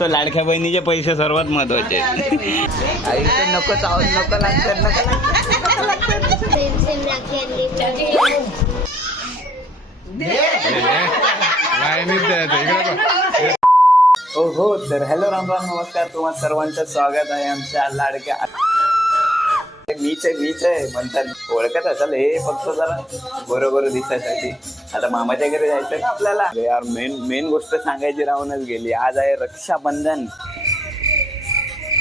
तो लाडक्या बहिणीचे पैसे सर्वात महत्त्वाचे आई तर नको चावत नको लागतं नको हो हो तर हॅलो राम राम नमस्कार. तुम्हा सर्वांचं स्वागत आहे आमच्या लाडक्या म्हणजे मीच आहे मीच आहे म्हणतात ओळखत असाल. हे फक्त जरा बरोबर दिसायसाठी. आता मामाच्या घरी जायचं ना आपल्याला? यार मेन मेन गोष्ट सांगायची राहूनच गेली. आज आहे रक्षाबंधन.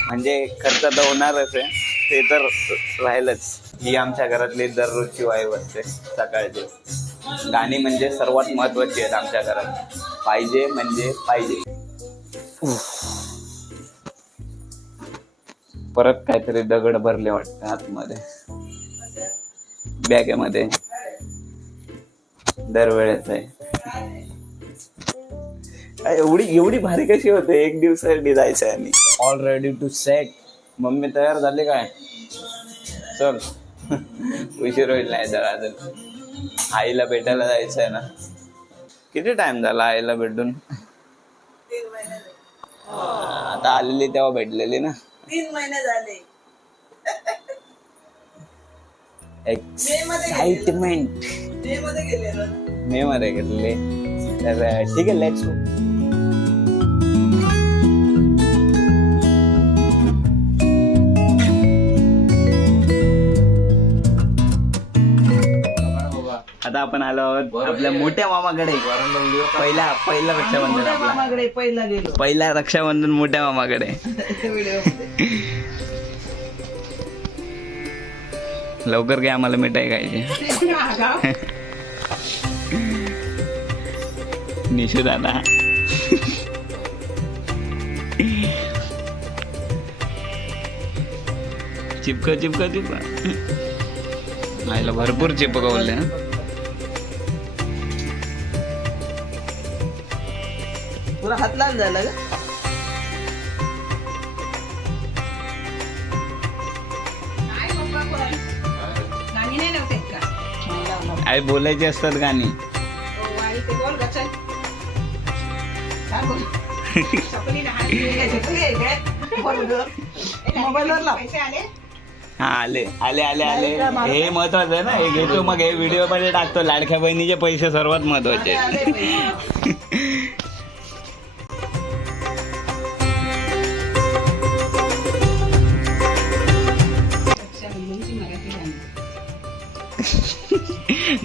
म्हणजे खर्च तर होणारच आहे. ते तर राहिलंच. ही आमच्या घरातली दररोजची वाई असते सकाळची. गाणी म्हणजे सर्वात महत्वाची आहेत आमच्या घरात. पाहिजे म्हणजे पाहिजे. परत काहीतरी दगड भरले वाटतं आतमध्ये. बॅगेमध्ये. दरवेळेस आहे. एवढी एवढी भारी कशी होते? एक दिवसासाठी जायचं आणि all ready to set mummy तयार झाली काय? चल. उशीर होईल नाही तर अजून. आईला भेटायला जायचं आहे ना. किती टाइम झाला आईला भेटून? आता आलेली तेव्हा भेटलेली ना. तीन महिने झाले. एक्साइटमेंट मे मध्ये गेलेलो. मे मध्ये तर अं, ठीक आहे लेट्स आता आपण आलो आहोत. आपल्या मोठ्या मामाकडे. पहिला पहिला रक्षाबंधन मामाकडे पहिला गेलो. पहिला रक्षाबंधन मोठ्या मामाकडे. लवकर घ्या आम्हाला मिठाई खायची. निशू दादा. चिपक चिपक चिपक. आईला भरपूर चिपकवले हं. पुरा हात लहान झाला का? आई बोलायची असतात गाणी. मोबाईलवर लाव. हा आले आले आले आले. हे महत्वाचं आहे ना. हे घेतो मग हे व्हिडिओमध्ये टाकतो. लाडक्या बहिणीचे पैसे सर्वात महत्त्वाचे.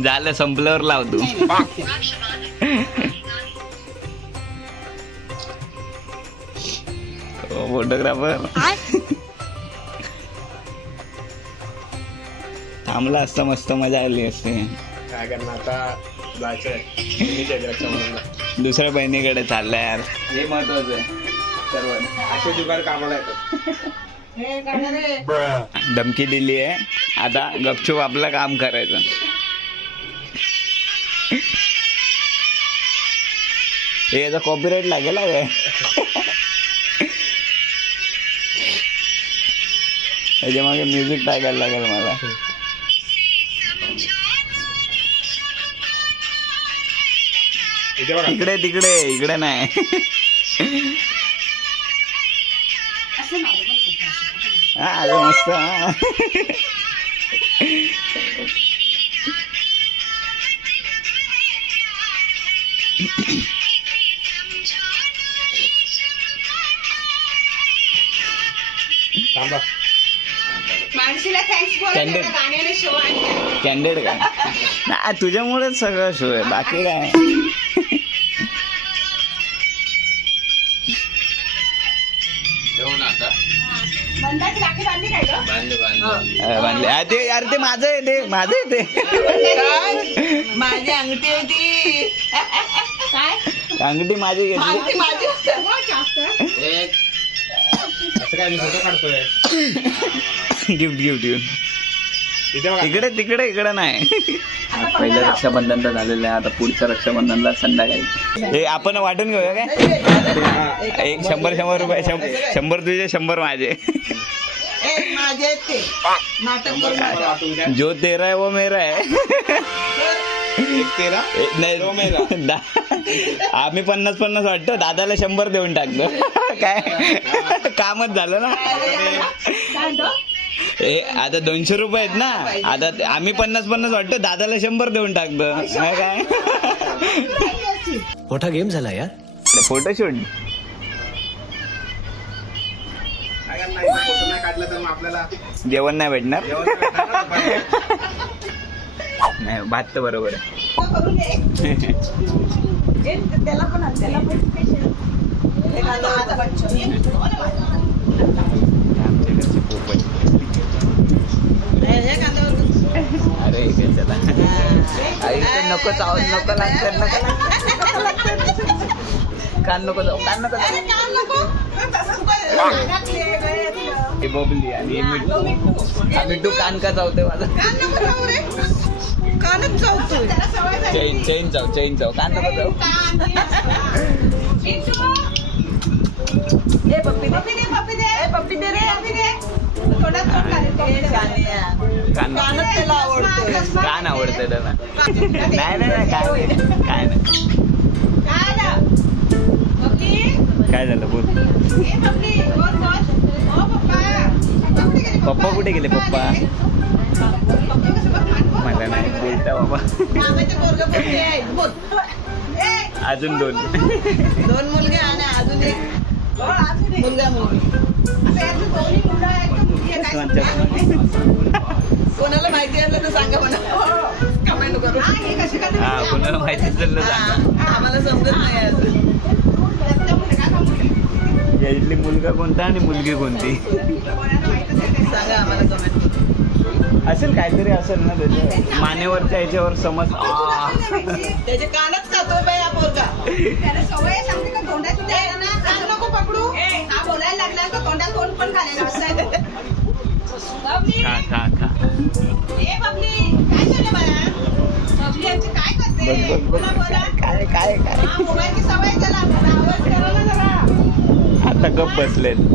झालं संपल्यावर लाव तू. फोटोग्राफर. थांबला असता मस्त मजा आली असते. काय करणार आता? जायचंय. दुसऱ्या बहिणीकडे चाललाय यार. हे महत्वाचं आहे. सर्वात असे जुगार कामाला येतात. हे धमकी दिली आहे. आता गपचूप आपलं काम करायचं. हे याचा कॉपीराईट लागेल हा काय त्याच्यामागे म्युझिक टाकायला लागेल मला. इकडे तिकडे इकडे नाही. हा अरे मस्त कॅन्डेड कॅन्डेड का? ना तुझ्यामुळेच सगळं शो आहे. बाकी काय? बांधले अरे ते अरे ते माझं आहे ते माझं आहे ते. काय माझी अंगठी होती. अंगठी माझी घेतली. अंगठी माझी काय काढतोय? गिफ्ट गिफ्ट घेऊन इकडे तिकडे इकडे नाही. पहिलं रक्षाबंधन तर झालेलं आहे आता पुढच्या रक्षाबंधनला संध्याकाळी. हे आपण वाटून घेऊया काय? एक शंभर शंभर रुपये शंभर तुझे शंभर माझे. जो तेरा है वो मेरा है. दा- आम्ही पन्नास पन्नास वाटतो. दादाला शंभर देऊन टाकतो. काय? कामच झालं ना? ए आता दोनशे रुपये आहेत ना? आता आम्ही पन्नास पन्नास वाटतो दादाला शंभर देऊन टाकतो हा काय? मोठा गेम झाला यार. फोटोशूट. काय करणार इथं फोटो नाही काढला तर मग आपल्याला जेवण नाही भेटणार? जेवण नाही भेटणार ना, बरं. नाही भात तर बरोबर आहे. त्याला पण आण, त्याला पण आमच्या घरचे पोपट. अरे इकडे चला आई, इकडे नको चावत नको लागतं नको कान नको जाऊ कान नको अरे, जाऊ. ही बबली आणि मिठू मिठू कान का माझा जाऊ रे. कानच चावतोय. त्याला सवय झाली. चैन चैन चाव चैन चाव कान नको जाऊ ए, पप्पी दे. पप्पी दे. ए, पप्पी दे रे. पप्पी दे. तोंडात तोंड घालेल, पप्पी दे. कान आवडते त्याला नाही नाही काय काय नाही काय झालं? पप्पी? काय झालं बोल ए, पप्पी, बोल, बोल. ओ, पप्पा. पप्पा कुठे गेले? पप्पा. मला नाही बोलता बाबा अजून दोन दोन मुलगे आणि अजून एक मुलगा? कोणाला माहिती असलं तर सांगा मला कमेंट करू हा कोणाला माहिती असेल तर सांगा. हा, आम्हाला समजत नाही मुलगा कोणता आणि मुलगी कोणती? सांगा आम्हाला कमेंट असेल काहीतरी असेल ना त्याच्या मानेवरच्या याच्यावर समज आ, त्याचे कानच खातो बाई पोरगा. त्याला सवय आहे, सांगते का तोंडात हा बोलायला लागला? का तोंड पण घालायला असं आहे. बबली, खा खा खा. ए बबली काय झालं बाळा? बबली आमची काय बघ करते बघ बघ बोला बोला. काय काय काय? हा, मोबाईलची सवय त्याला आपल्याला आवाज करा ना जरा. आता गप बसलेत.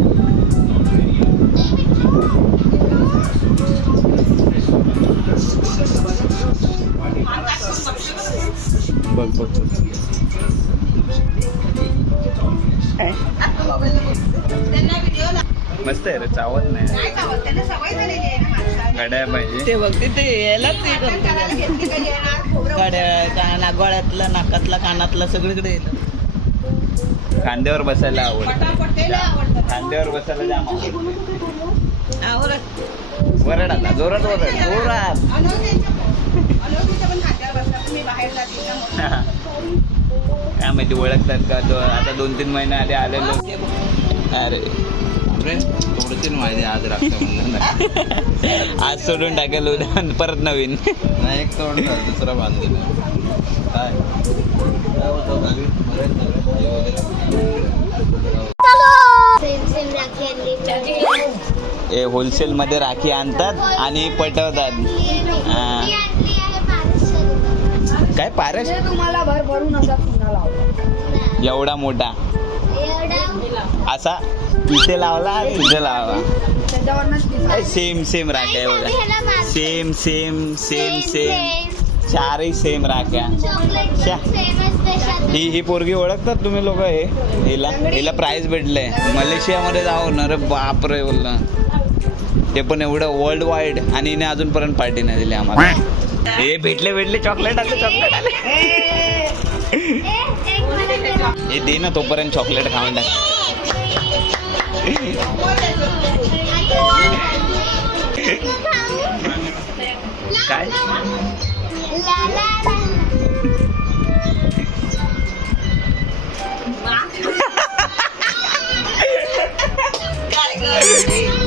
बघ बघ. बघ. मस्त आहे रे चावत नाही. काय चावत त्यांना सवय झालेली आहे ना माणसाला गड्या पाहिजे. ते बघते ते यालाच हे करते. गाड्या काना गळ्यातलं नाकातला कानातला सगळीकडे येतं. खांद्यावर बसायला आवडतं. आवडतं. खांद्यावर बसायला जाम आवडतं वरड आता जोरात वरड. जोरात. काय माहिती ओळखतात का? तो आता दोन तीन महिने आधी आलेलो. अरे. माहिती आज आज सोडून टाकेल उद्या परत नवीन. नाही एक दुसरा काय? होलसेल मध्ये राखी आणतात आणि पटवतात. काय पारस? तुम्हाला भर भरून असा लावला एवढा मोठा. एवढा? असा? इथे लावला? तिथे लावला सेम सेम राख्या एवढ्या. सेम सेम सेम सेम चारही सेम राख्या ही ही पोरगी ओळखतात तुम्ही लोक हे? हिला हिला प्राइज भेटलंय. मलेशियामध्ये जाऊन अरे बाप रे बोललं. ते पण एवढं वर्ल्ड वाईड आणि हिने अजूनपर्यंत पार्टी नाही दिली आम्हाला. हे भेटले भेटले चॉकलेट आले चॉकलेट आले. हे दे ना तोपर्यंत चॉकलेट खाऊन टाक. काय?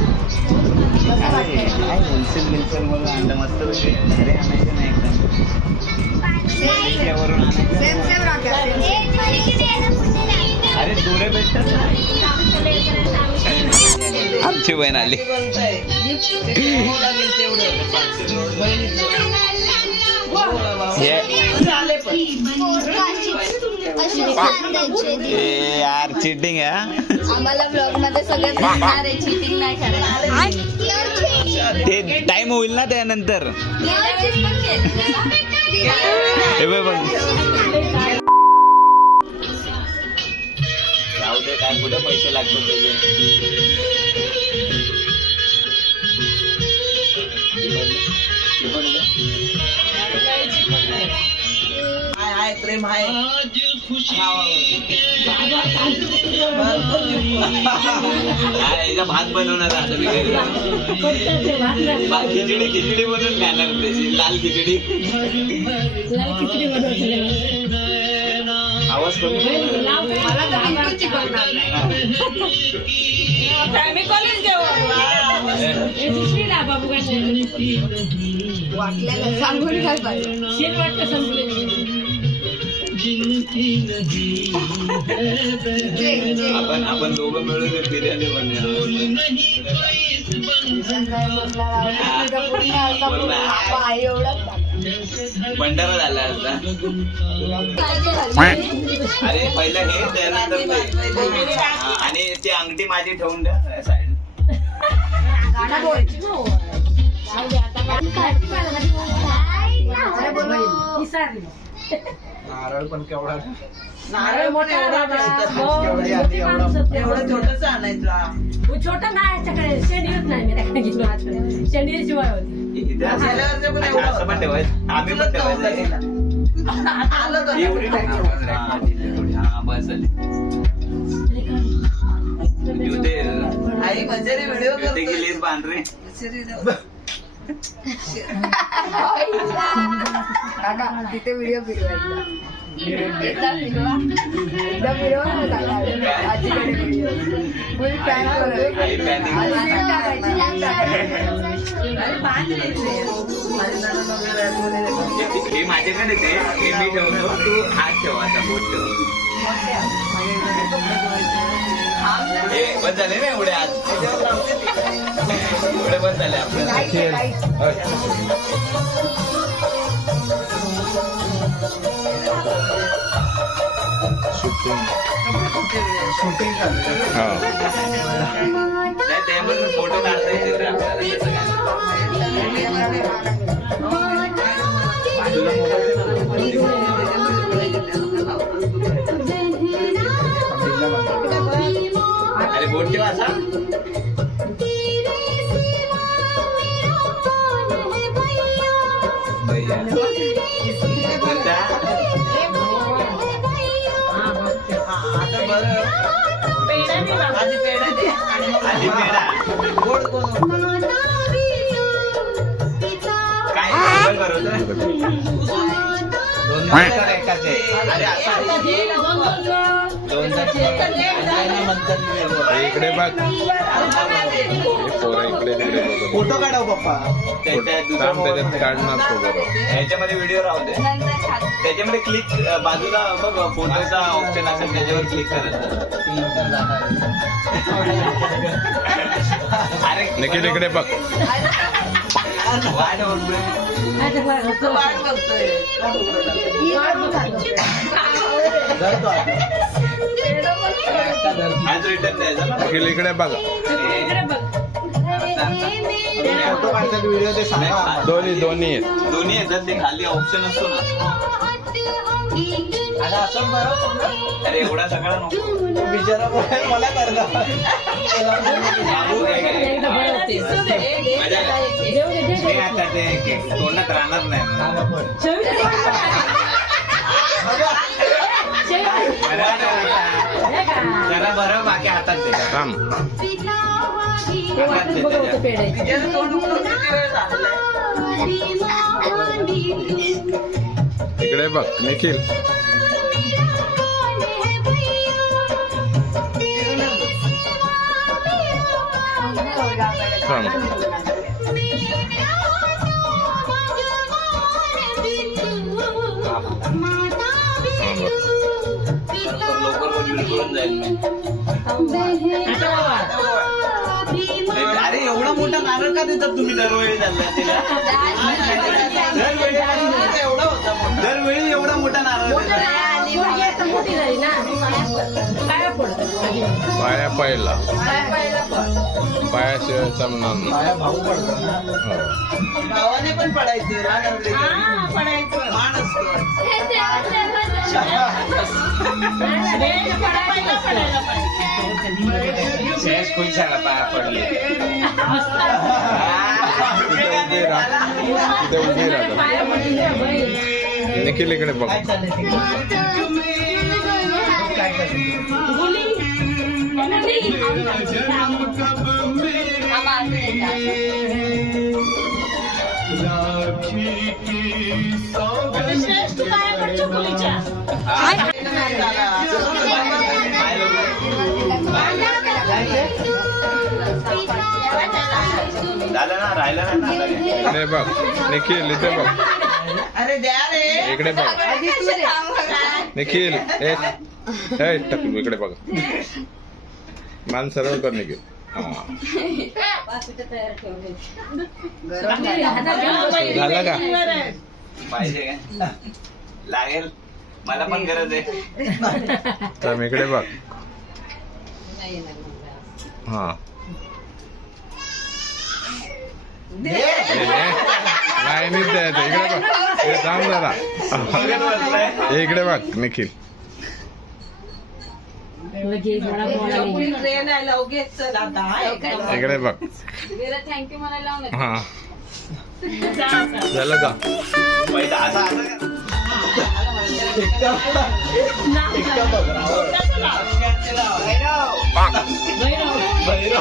होलसेल बिलसेल मधून आणलं मस्त पैकी. घरी आणायचं नाही एकदम आणायचं. अरे दोरे भेटतात ना आमची बहीण आली हे यार चिटिंग आहे हा. आम्हाला ब्लॉगमध्ये सगळं चिटिंग नाही करायचं ते टाइम होईल ना त्यानंतर. जाऊ दे काय कुठे पैसे लागतात त्याचे हाय प्रेम आहे हा, भात बनवणार आता मी खिचडी खिचडी बनवून खाणार त्याची लाल खिचडी. आवाज कमी कॉलेज घेऊ वाटल्याला सांगून काय पाहिजे आपण आपण दोघं मिळून ते बिर्याणी बनवूया. भंडारा झाला आता. अरे पहिलं हे त्यानंतर आणि ती अंगठी माझी ठेवून द्या साईड. काय नारळ पण केवढा नारळ मोठे एवढं छोटस आणायचं. छोटा नाही याच्याकडे शेंडी येत नाही मी त्याकडे गेलो आजपर्यंत शेंडी शिवाय होती असं- पण ठेवायचं आम्ही ठेवायचं आलं एवढी. हा. हा, बस झाली. आई व्हिडिओ गेलीस पांढरे? काका तिथे व्हिडिओ फिरवायचा. एकदा फिरवा. एकदा फिरवा ना काका. आजीकडे व्हिडिओ फुल पॅन. हे- माझ्याकडे दे हे मी ठेवतो. तू हात ठेव आता बोट ठेव. हे ना एवढे आज. एवढे बस झाले आपल्याला नाही त्यामध्ये फोटो काढता येतील रे आपल्याला तसं काय. अरे बोट ठेवा असा इकडे बघ इकडे तिकडे फोटो काढाव पप्पा त्याच्यात काढणार तो बरोबर याच्यामध्ये व्हिडिओ राहू दे त्याच्यामध्ये क्लिक बाजूला बघ फोटोचा ऑप्शन असेल त्याच्यावर क्लिक करायचं अरे निखिल इकडे बघ. आज रिटर्न द्यायचा ना निखिल इकडे बघ फोटो काढतात व्हिडिओ ते सांगा दोन्ही दोन्ही आहेत दोन्ही येतात ते खाली ऑप्शन असतो ना असं बरं अरे एवढा सगळा नको. बिचारा बोलाय, मला करता आता ते केक तोंडात राहणार नाही. बरं, जरा बरं बाकी हातात दे. थांब. हातात दे त्याच्या. तिच्याचं तोंड उघडून किती वेळ झालाय इकडे बघ निखिल. अरे एवढा मोठा नारळ का देतात तुम्ही दरवेळी चालला तिला एवढा दरवेळी एवढा मोठा नारळ मोठी झाली ना. काय पडतं पाया पाहिला. पायाशिवाय जमणार नाही. हो. गावाने पण पडायचे. हा मान असतो. पडायला पडायला पाया पडले? तिथे उभी राहा निखिल इकडे बघ. झालं ना राहिलं ना बघ निखिल इथे बघ. अरे द्या. इकडे बघ. निखिल ए ए, टक इकडे बघ. मान सरळ कर निखिल. हा. झालं का? पाहिजे काय लागेल. मला पण गरज आहे. तर इकडे बघ. हा. लाईनीत द्यायचं इकडे बघ. थांब जरा हे इकडे बघ निखिल. हा, इकडे बघ. थँक्यू लावून हा. झालं का?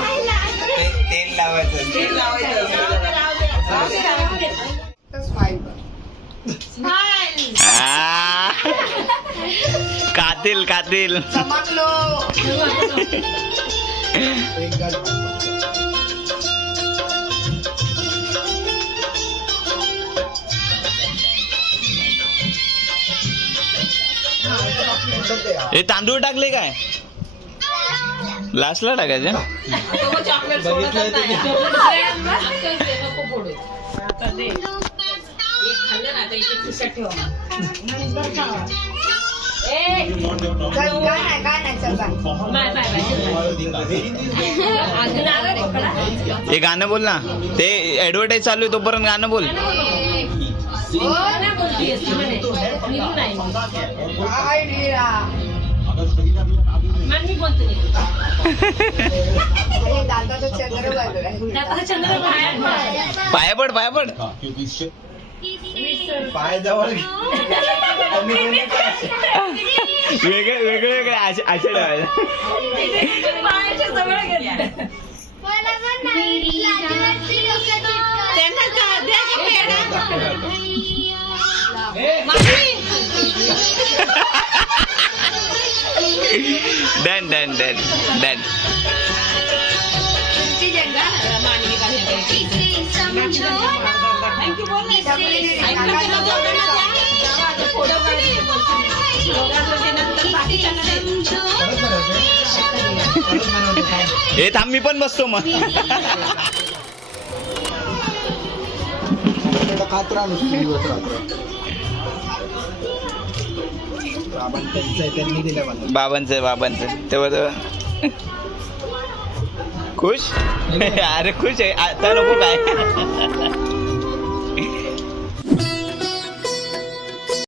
तेल लावायचं. तेल लावायचं. कातील कातील. हे तांदूळ टाकले काय? लास्टला टाकायचे. हे गाणं बोल ना. ते ऍडव्हर्टाईज चालू आहे तोपर्यंत गाणं बोल. मी बोलते पाया पड पाया पड पाय जवळ घे. कमी कमी कर. वेगळे वेगळे वेगळे डोक्यात चिटकवलं. त्यांना का- द्या की peda. Done done done done किसी समझो ना. Thank you बोल ना. डबली ऐकलं नाका तुला दोघांना द्या. तेव्हा आता फोटो काढायचे बोलते. दोघांचं ते नंतर बाकीच्यांना दे. परत बनवते. परत बनवते काय? हे थांब मी पण बसतो मग आता खात राहा बाबांचं बाबांचं. तेव्हा तेव्हा खुश? अरे खुश आहे. आता नको काय?